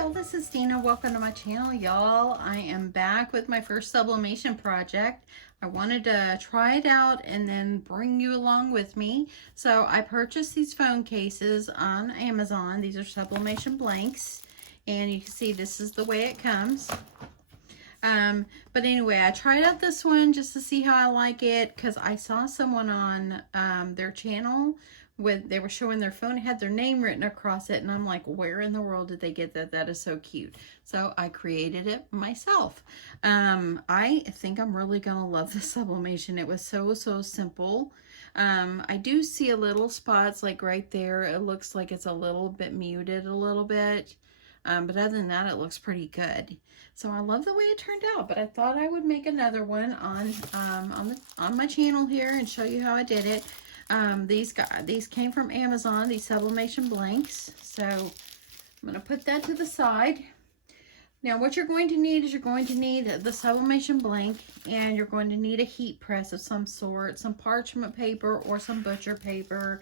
y'all, this is Dina. Welcome to my channel, y'all. I am back with my first sublimation project. I wanted to try it out and then bring you along with me. So I purchased these phone cases on Amazon. These are sublimation blanks, and you can see this is the way it comes. But anyway, I tried out this one just to see how I like it, because I saw someone on their channel they were showing their phone, it had their name written across it, and I'm like, where in the world did they get that? That is so cute. So I created it myself. I think I'm really gonna love this sublimation. It was so simple. I do see a little spots like right there. It looks like it's a little bit muted a little bit. But other than that, it looks pretty good. So I love the way it turned out, but I thought I would make another one on my channel here and show you how I did it. These came from Amazon, these sublimation blanks. So I'm going to put that to the side. Now what you're going to need is you're going to need the sublimation blank, and you're going to need a heat press of some sort, some parchment paper or some butcher paper.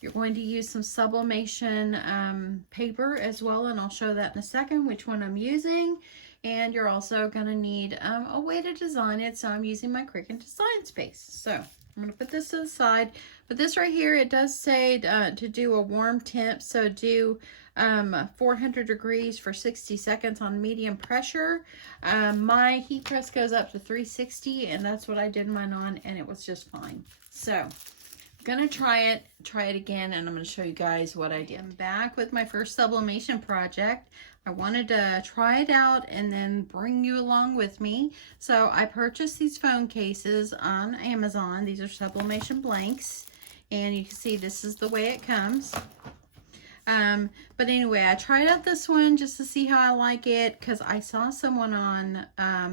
You're going to use some sublimation paper as well, and I'll show that in a second which one I'm using. And you're also going to need a way to design it, so I'm using my Cricut Design Space. So I'm going to put this to the side. But this right here, it does say to do a warm temp, so do 400 degrees for 60 seconds on medium pressure. My heat press goes up to 360, and that's what I did mine on, and it was just fine. So gonna try it again, and I'm gonna show you guys what I did. I'm back with my first sublimation project. I wanted to try it out and then bring you along with me. So I purchased these phone cases on Amazon. These are sublimation blanks, and you can see this is the way it comes. But anyway, I tried out this one just to see how I like it, because I saw someone on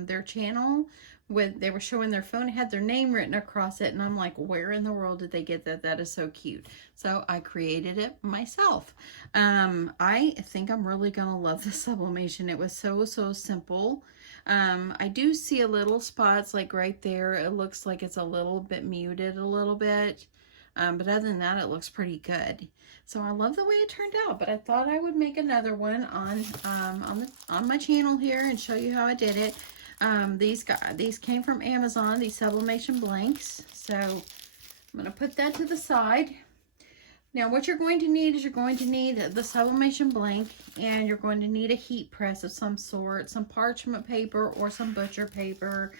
their channel they were showing their phone, it had their name written across it, and I'm like, where in the world did they get that? That is so cute. So I created it myself. I think I'm really gonna love this sublimation. It was so simple. I do see a little spots like right there. It looks like it's a little bit muted a little bit. But other than that, it looks pretty good. So I love the way it turned out, but I thought I would make another one on my channel here and show you how I did it. These came from Amazon, these sublimation blanks. So I'm going to put that to the side. Now what you're going to need is you're going to need the sublimation blank, and you're going to need a heat press of some sort, some parchment paper or some butcher paper.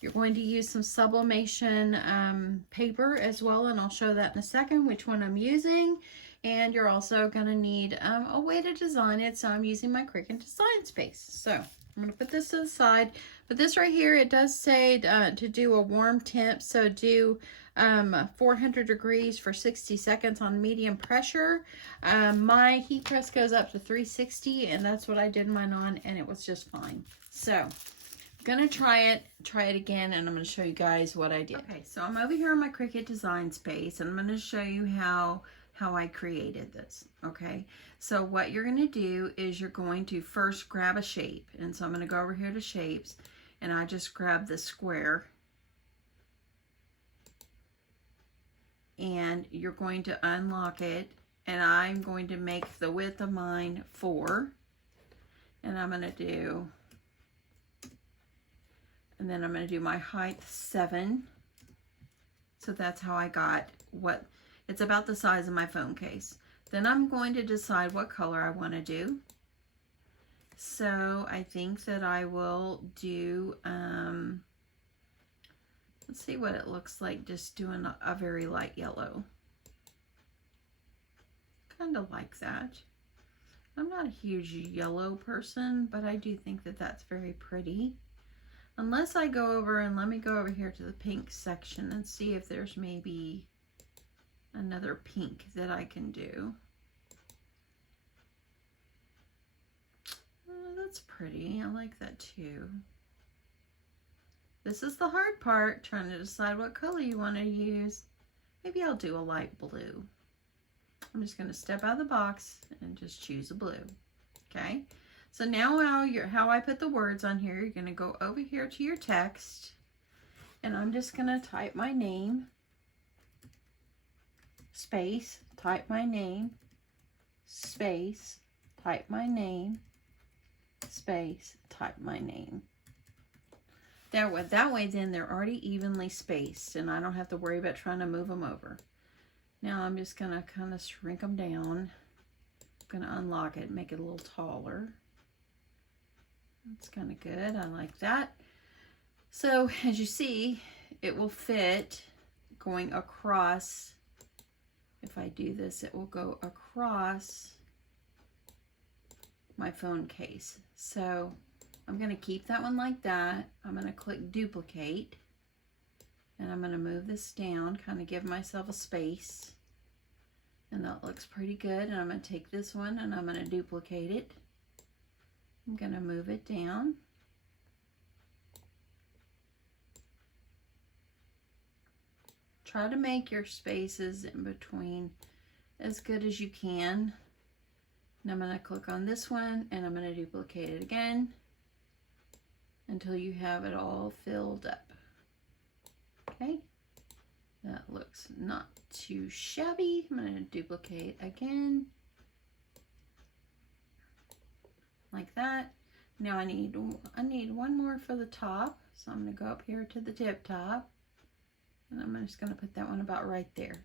You're going to use some sublimation paper as well, and I'll show that in a second which one I'm using. And you're also going to need a way to design it, so I'm using my Cricut Design Space. So I'm going to put this to the side. But this right here, it does say to do a warm temp, so do 400 degrees for 60 seconds on medium pressure. My heat press goes up to 360, and that's what I did mine on, and it was just fine. So I'm gonna try it again, and I'm gonna show you guys what I did. Okay, so I'm over here in my Cricut Design Space, and I'm gonna show you how I created this. Okay, so what you're gonna do is you're going to first grab a shape, and so I'm gonna go over here to shapes, and I just grab the square, and you're going to unlock it, and I'm going to make the width of mine 4, and I'm gonna do, and then I'm going to do my height 7. So that's how I got what, it's about the size of my phone case. Then I'm going to decide what color I want to do. So I think that I will do, let's see what it looks like just doing a very light yellow. Kind of like that. I'm not a huge yellow person, but I do think that that's very pretty. Unless I go over, and let me go over here to the pink section and see if there's maybe another pink that I can do. Oh, that's pretty. I like that too. This is the hard part, trying to decide what color you want to use. Maybe I'll do a light blue. I'm just going to step out of the box and just choose a blue. Okay. So now how I put the words on here, you're going to go over here to your text, and I'm just going to type my name, space, type my name, space, type my name, space, type my name. That way then they're already evenly spaced and I don't have to worry about trying to move them over. Now I'm just going to kind of shrink them down. I'm going to unlock it, make it a little taller. That's kind of good. I like that. So as you see, it will fit going across. If I do this, it will go across my phone case. So I'm going to keep that one like that. I'm going to click duplicate and I'm going to move this down, kind of give myself a space. And that looks pretty good. And I'm going to take this one and I'm going to duplicate it. I'm going to move it down. Try to make your spaces in between as good as you can. And I'm going to click on this one and I'm going to duplicate it again until you have it all filled up. Okay, that looks not too shabby. I'm going to duplicate again like that. Now I need one more for the top, so I'm going to go up here to the tip top. And I'm just going to put that one about right there.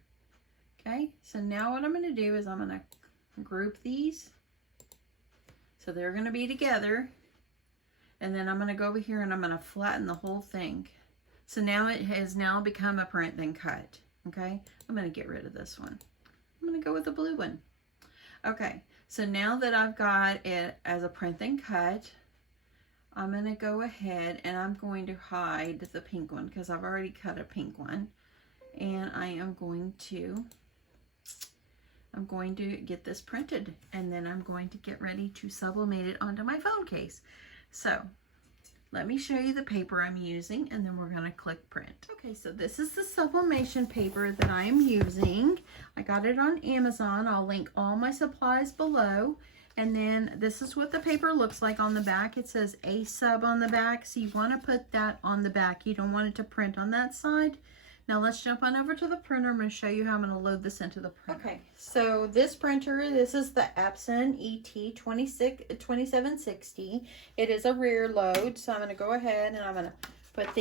Okay, so now what I'm going to do is I'm going to group these so they're going to be together. And then I'm going to go over here and I'm going to flatten the whole thing. So now it has now become a print then cut. Okay, I'm going to get rid of this one. I'm going to go with the blue one. Okay, so now that I've got it as a print then cut, I'm going to go ahead and I'm going to hide the pink one because I've already cut a pink one. And I am going to get this printed and then I'm going to get ready to sublimate it onto my phone case. So let me show you the paper I'm using and then we're going to click print. Okay, so this is the sublimation paper that I am using. I got it on Amazon. I'll link all my supplies below. And then this is what the paper looks like on the back. It says A sub on the back, so you want to put that on the back. You don't want it to print on that side. Now let's jump on over to the printer. I'm going to show you how I'm going to load this into the printer. Okay, so this printer, this is the Epson ET2760. It is a rear load, so I'm going to go ahead and I'm going to put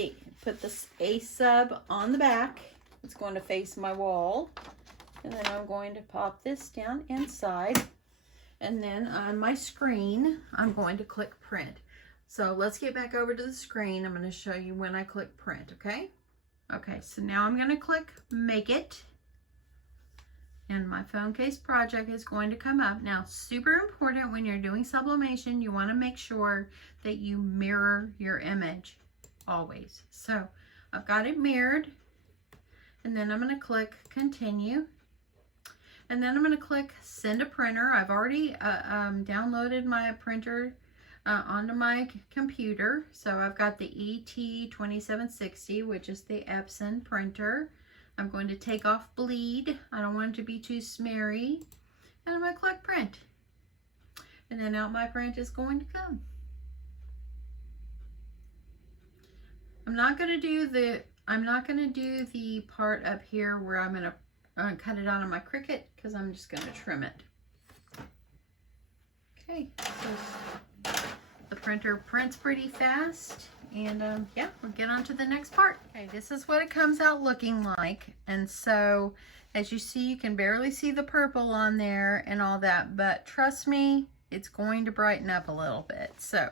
this A sub on the back. It's going to face my wall. And then I'm going to pop this down inside. And then on my screen, I'm going to click print. So let's get back over to the screen. I'm going to show you when I click print, okay? Okay, so now I'm going to click make it. And my phone case project is going to come up. Now, super important when you're doing sublimation, you want to make sure that you mirror your image always. So I've got it mirrored. And then I'm going to click continue. And then I'm going to click send a printer. I've already downloaded my printer onto my computer. So I've got the ET2760, which is the Epson printer. I'm going to take off bleed. I don't want it to be too smeary. And I'm going to click print. And then out my print is going to come. I'm not going to do the part up here where I'm going to cut it out of my Cricut because I'm just going to trim it. Okay, so the printer prints pretty fast and yeah, we'll get on to the next part. Okay, this is what it comes out looking like, and so as you see, you can barely see the purple on there and all that, but trust me, it's going to brighten up a little bit. So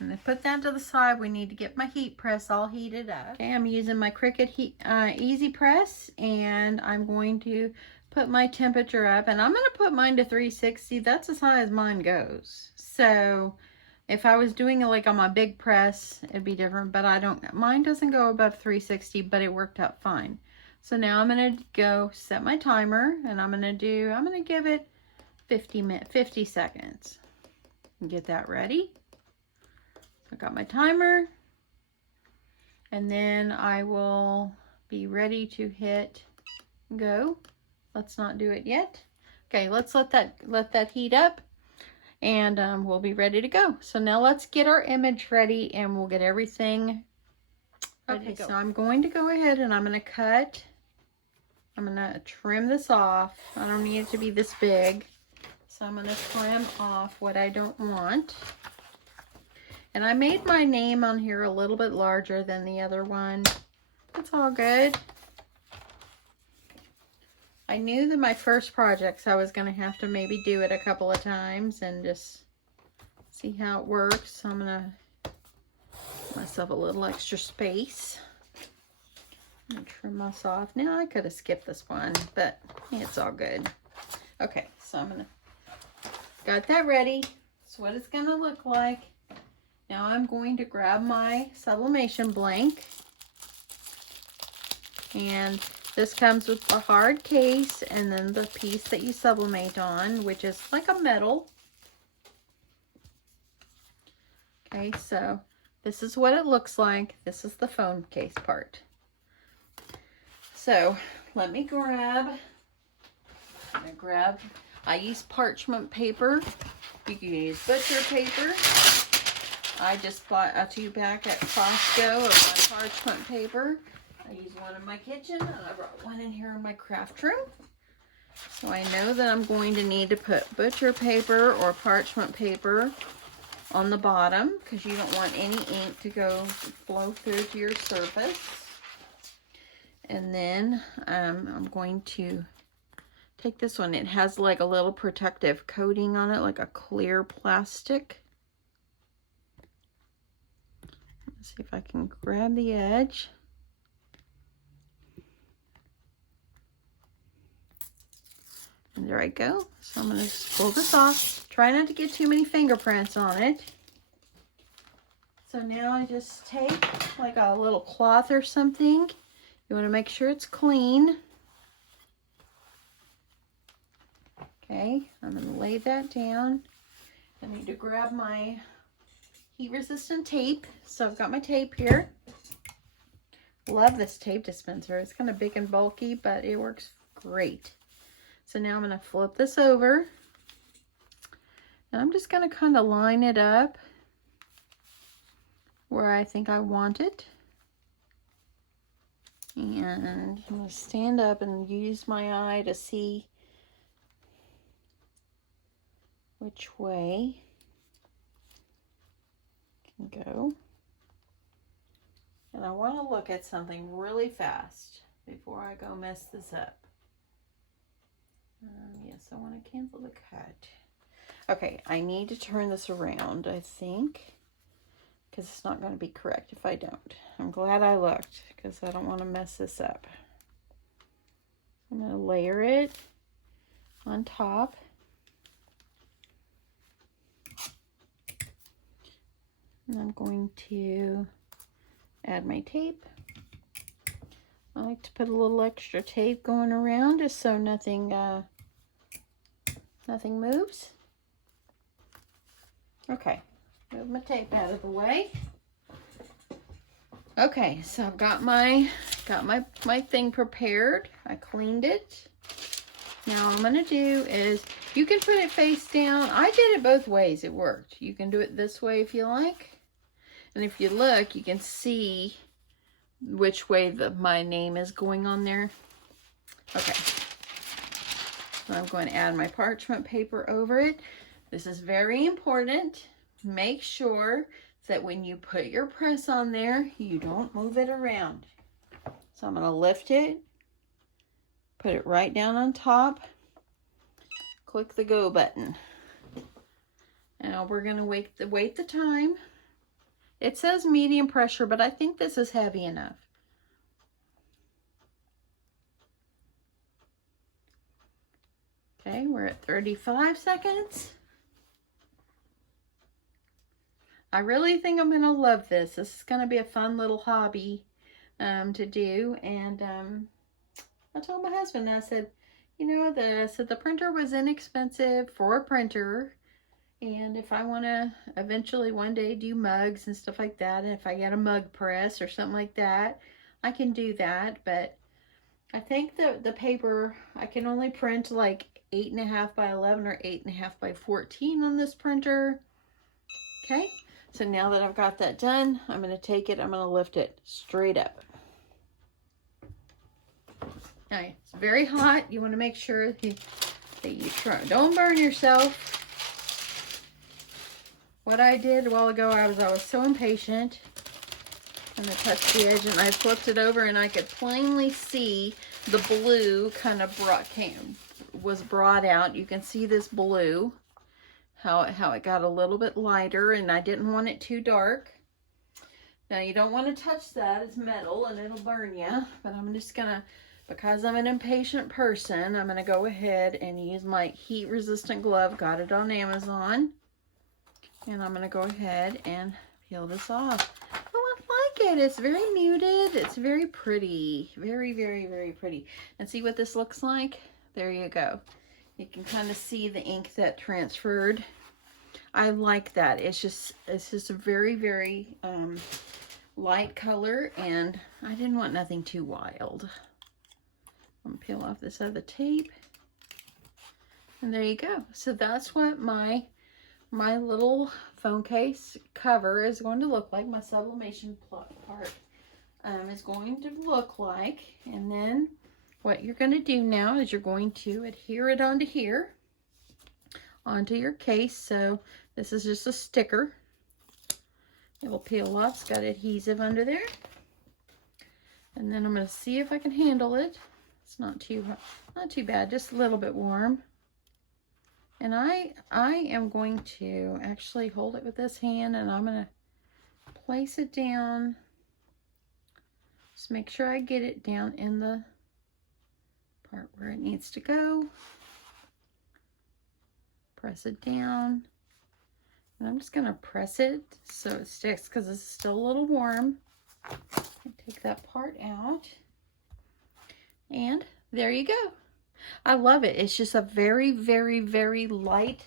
I'm going to put that to the side. We need to get my heat press all heated up. Okay, I'm using my Cricut Easy Press, and I'm going to put my temperature up, and I'm going to put mine to 360. That's as high as mine goes. So if I was doing it like on my big press, it'd be different, but mine doesn't go above 360, but it worked out fine. So now I'm going to go set my timer, and I'm going to give it 50 seconds. And get that ready. I got my timer, and then I will be ready to hit go. Let's not do it yet. Okay, let's let that heat up, and we'll be ready to go. So now let's get our image ready, and we'll get everything ready to go. So I'm going to go ahead and I'm going to trim this off. I don't need it to be this big, so I'm going to trim off what I don't want. And I made my name on here a little bit larger than the other one. It's all good. I knew that my first projects I was going to have to maybe do it a couple of times and just see how it works. So I'm going to give myself a little extra space. I'm going to trim this off. Now I could have skipped this one, but it's all good. Okay, so I'm going to, got that ready. That's what it's going to look like. Now I'm going to grab my sublimation blank. And this comes with the hard case and then the piece that you sublimate on, which is like a metal. Okay, so this is what it looks like. This is the phone case part. So let me I use parchment paper. You can use butcher paper. I just bought a 2-pack at Costco of my parchment paper. I use one in my kitchen, and I brought one in here in my craft room. So I know that I'm going to need to put butcher paper or parchment paper on the bottom because you don't want any ink to flow through to your surface. And then I'm going to take this one. It has like a little protective coating on it, like a clear plastic. Let's see if I can grab the edge. And there I go. So I'm going to just pull this off. Try not to get too many fingerprints on it. So now I just take like a little cloth or something. You want to make sure it's clean. Okay, I'm going to lay that down. I need to grab my heat-resistant tape. So I've got my tape here. Love this tape dispenser. It's kind of big and bulky, but it works great. So now I'm going to flip this over. And I'm just going to kind of line it up where I think I want it. And I'm going to stand up and use my eye to see which way it can go. And I want to look at something really fast before I go mess this up. Yes, I want to cancel the cut. Okay, I need to turn this around, I think, because it's not going to be correct if I don't. I'm glad I looked, because I don't want to mess this up. I'm going to layer it on top. And I'm going to add my tape. I like to put a little extra tape going around just so nothing moves. Okay, move my tape out of the way. Okay, so I've got my thing prepared. I cleaned it. Now what I'm gonna do is, you can put it face down. I did it both ways. It worked. You can do it this way if you like. And if you look, you can see which way my name is going on there. Okay. So I'm going to add my parchment paper over it. This is very important. Make sure that when you put your press on there, you don't move it around. So I'm going to lift it, put it right down on top, click the go button. Now we're going to wait the time. It says medium pressure, but I think this is heavy enough. Okay, we're at 35 seconds. I really think I'm going to love this. This is going to be a fun little hobby to do. And I told my husband, I said, you know, the printer was inexpensive for a printer. And if I want to eventually one day do mugs and stuff like that, and if I get a mug press or something like that, I can do that. But I think the paper, I can only print like 8.5 by 11 or 8.5 by 14 on this printer. Okay, so now that I've got that done, I'm going to take it, I'm going to lift it straight up. Now, it's very hot. You want to make sure that you try, don't burn yourself. what I did a while ago, I was so impatient. And I touched the edge and I flipped it over and I could plainly see the blue kind of was brought out. You can see this blue, how it got a little bit lighter, and I didn't want it too dark. Now you don't want to touch that, it's metal and it'll burn you, but I'm just gonna, because I'm an impatient person, I'm gonna go ahead and use my heat resistant glove, got it on Amazon, and I'm gonna go ahead and peel this off. Oh, I like it, it's very muted, it's very pretty, very, very, very pretty. And see what this looks like? There you go. You can kind of see the ink that transferred. I like that. It's just a very, very light color, and I didn't want nothing too wild. I'm gonna peel off this other tape, and there you go. So that's what my little phone case cover is going to look like. My sublimation part is going to look like. And then what you're going to do now is you're going to adhere it onto here, onto your case. So this is just a sticker. It will peel off. It's got adhesive under there. And then I'm going to see if I can handle it. It's not too bad, just a little bit warm. And I am going to actually hold it with this hand, and I'm going to place it down. Just make sure I get it down in the part where it needs to go. Press it down. And I'm just going to press it so it sticks because it's still a little warm. Take that part out. And there you go. I love it. It's just a very, very, very light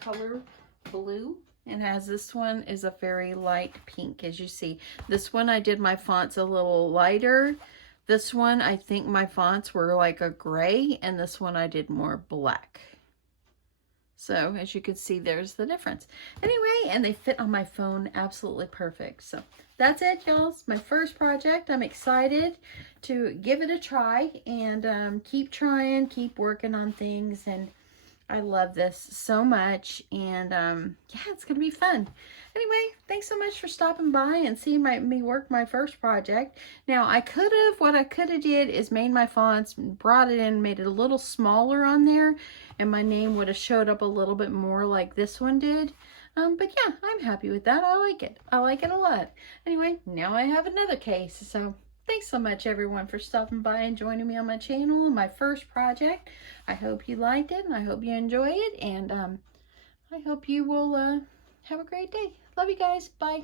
color blue. And as this one is a very light pink, as you see. This one I did my fonts a little lighter. This one I think my fonts were like a gray, and this one I did more black. So as you can see, there's the difference. Anyway, and they fit on my phone absolutely perfect. So that's it, y'all. It's my first project. I'm excited to give it a try and keep trying, keep working on things. And I love this so much. And yeah, it's going to be fun. Anyway, thanks so much for stopping by and seeing me work my first project. Now, what I could have did is made my fonts, brought it in, made it a little smaller on there, and my name would have showed up a little bit more like this one did. But yeah, I'm happy with that. I like it. I like it a lot. Anyway, now I have another case. So thanks so much, everyone, for stopping by and joining me on my channel, my first project. I hope you liked it, and I hope you enjoy it, and I hope you will have a great day. Love you guys. Bye.